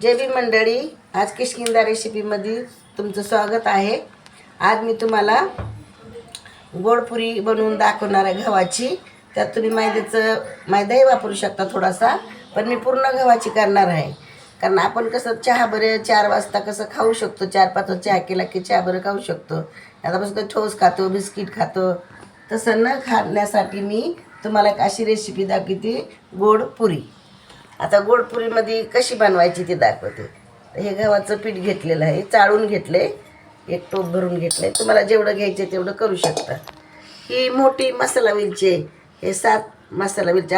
जय भीम मंडळी, आज किशकिंदा रेसिपीमध्ये तुमचं स्वागत आहे. आज मी तुम्हाला गोडपुरी बनवून दाखवणार आहे गव्हाची. त्यात तुम्ही मैदाही वापरू शकता थोडासा, पण मी पूर्ण गव्हाची करणार आहे. कारण आपण कसं चहा बरं 4 वाजता कसं खाऊ शकतो, 4-5 चहा केला की चहा बरं खाऊ शकतो. आतापासून ठोस खातो, बिस्किट खातो, तसं न खाण्यासाठी मी तुम्हाला एक अशी रेसिपी दाखवते, गोडपुरी. आता गोडपुरीमध्ये कशी बनवायची ते दाखवते. हे गव्हाचं पीठ घेतलेलं आहे, चाळून घेतले, एक टोप भरून घेतले. तुम्हाला जेवढं घ्यायचं तेवढं करू शकता. ही मोठी मसाला वेलची आहे. हे 7 मसाला वेलची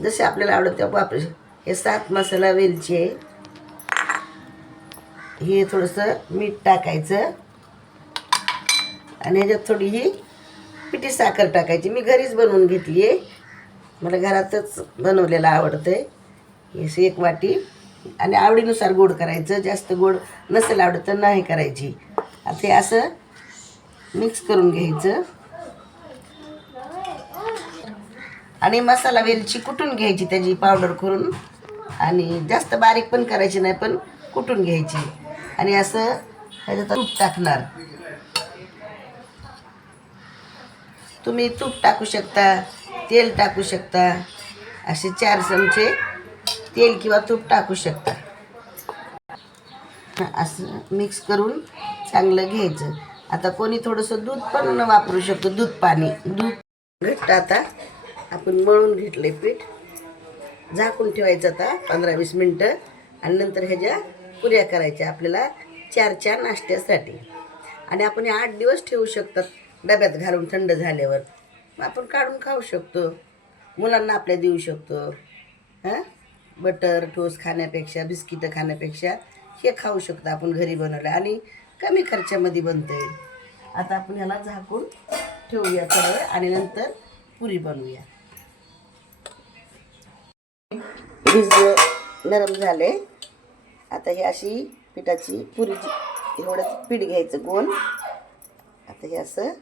जसे आपल्याला आवडत त्या वापरू. हे 7 मसाला वेलची आहे. हे थोडंसं मीठ टाकायचं आणि ह्याच्यात थोडी ही पिठी साखर टाकायची. मी घरीच बनवून घेतली आहे, मला घरातच बनवलेलं आवडतं आहे. हे 1 वाटी आणि आवडीनुसार गोड करायचं. जास्त गोड नसेल आवडत तर नाही करायची. आता हे असं मिक्स करून घ्यायचं आणि मसाला वेलची कुटून घ्यायची, त्याची पावडर करून. आणि जास्त बारीक पण करायची नाही, पण कुटून घ्यायची. आणि असं ह्याच्यात तूप टाकणार. तुम्ही तूप टाकू शकता, तेल टाकू शकता. असे 4 चमचे तेल किंवा तूप टाकू शकता. असं मिक्स करून चांगलं घ्यायचं. आता कोणी थोडंसं दूध पण वापरू शकतो, दूध घट्ट. आता आपण मळून घेतले पीठ, झाकून ठेवायचं आता 15-20 मिनटं. आणि नंतर ह्याच्या पुऱ्या करायच्या आपल्याला 4 नाश्त्यासाठी. आणि आपण 8 दिवस ठेवू शकतात डब्यात घालून. थंड झाल्यावर आपण काढून खाऊ शकतो, मुलांना आपल्या देऊ शकतो. बटर टोस्ट खाण्यापेक्षा, बिस्किटं खाण्यापेक्षा हे खाऊ शकतो आपण घरी बनवलं, आणि कमी खर्चामध्ये बनतं. आता आपण ह्याला झाकून ठेवूया थोडं आणि नंतर पुरी बनवूया. नरम झाले. आता ही अशी पिठाची पुरीची एवढं पीठ घ्यायचं गोल. आता हे असं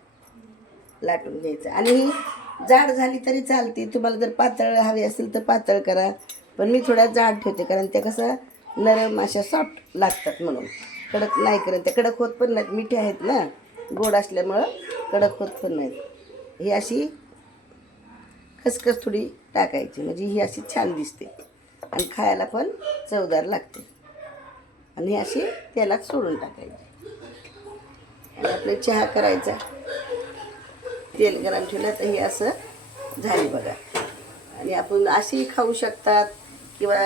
लाटून घ्यायचं. आणि ही जाड झाली तरी चालते, तुम्हाला जर पातळ हवी असेल तर पातळ करा. पण मी थोड्या जाड ठेवते, कारण त्या कसं नरम अशा सॉफ्ट लागतात म्हणून. कडक नाही करत, त्या कडक होत पण नाहीत. मिठी आहेत ना, गोड असल्यामुळं कडक होत पण नाहीत. ही अशी खसखस थोडी टाकायची, म्हणजे ही अशी छान दिसते आणि खायला पण चवदार लागते. आणि ही अशी तेलात सोडून टाकायची. आणि आपलं चहा करायचा, तेल गरम ठेवलं तर हे असं झाली बघा. आणि आपण अशी खाऊ शकतात किंवा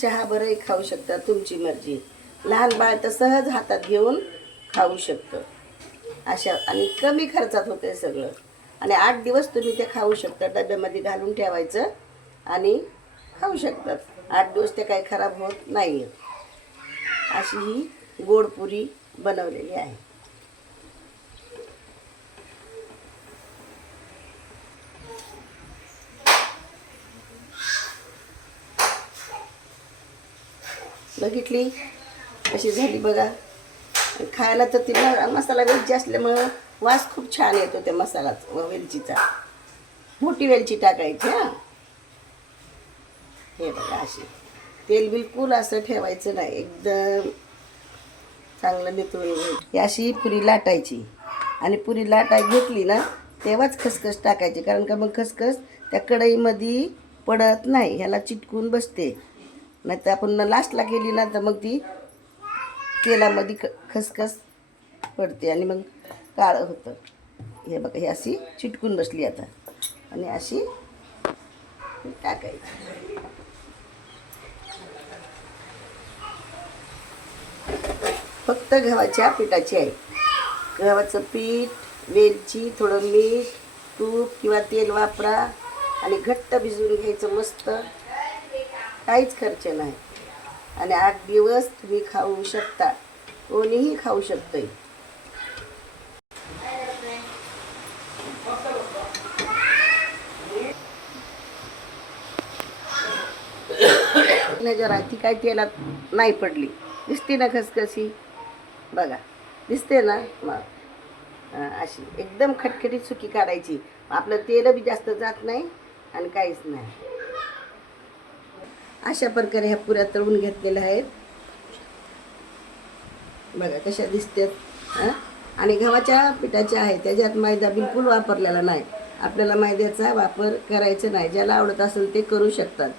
चहा बरंही खाऊ शकतात, तुमची मर्जी. लहान बाळ तर सहज हातात घेऊन खाऊ शकतं अशा. आणि कमी खर्चात होतं सगळं. आणि 8 दिवस तुम्ही ते खाऊ शकता. डब्यामध्ये घालून ठेवायचं आणि खाऊ शकतात. 8 दिवस ते काही खराब होत नाही. अशी ही गोडपुरी बनवलेली आहे. बघितली कशी झाली बघा. खायला तर ती मसाला वेलची असल्यामुळं वास खूप छान येतो त्या मसालाचा, वेलचीचा. मोठी वेलची टाकायची. हे बघा अशी. तेल बिलकुल असं ठेवायचं नाही, एकदम चांगलं नितळून घ्यायची. ही अशी पुरी लाटायची. आणि पुरी लाटाय घेतली ना तेव्हाच खसखस टाकायची, कारण का मग खसखस त्या कढईमध्ये पडत नाही, ह्याला चिटकून बसते. नाही तर आपण लास्टला केली ना तर मग ती तेलामध्ये खसखस पडते आणि मग काळं होतं. हे बघा, ही अशी चिटकून बसली आता. आणि अशी टाकायची. फक्त गव्हाच्या पिठाची आहे. गव्हाचं पीठ, वेलची, थोडं मीठ, तूप किंवा तेल वापरा आणि घट्ट भिजवून घ्यायचं मस्त. काहीच खर्च नाही. आणि 8 दिवस तुम्ही खाऊ शकता, कोणीही खाऊ शकतं. जरा ती काय तेलात नाही पडली, दिसते ना खसखसी बघा, दिसते ना. मग अशी एकदम खटखटीत सुकी काढायची. आपलं तेल बी जास्त जात नाही आणि काहीच नाही. अशा प्रकारे ह्या पुऱ्या तळून घेतलेल्या आहेत. बघा कशा दिसतात. आणि गव्हाच्या पिठाच्या आहेत, त्याच्यात मैदा बिलकुल वापरलेला नाही. आपल्याला मैद्याचा वापर करायचा नाही. ज्याला आवडत असेल ते करू शकतात,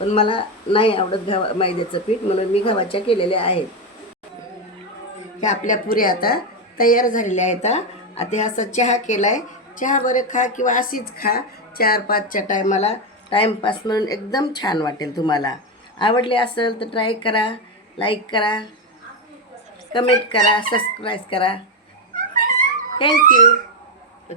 पण मला नाही आवडत मैद्याचं पीठ, म्हणून मी गव्हाच्या केलेल्या आहेत. ह्या आपल्या पुऱ्या आता तयार झालेल्या आहेत. आता असा चहा केलाय. चहा बरं खा किंवा अशीच खा 4-5च्या टायमाला, टाईमपास म्हणून एकदम छान वाटेल. तुम्हाला आवडले असेल तर ट्राय करा, लाईक करा, कमेंट करा, सबस्क्राईब करा. थँक्यू.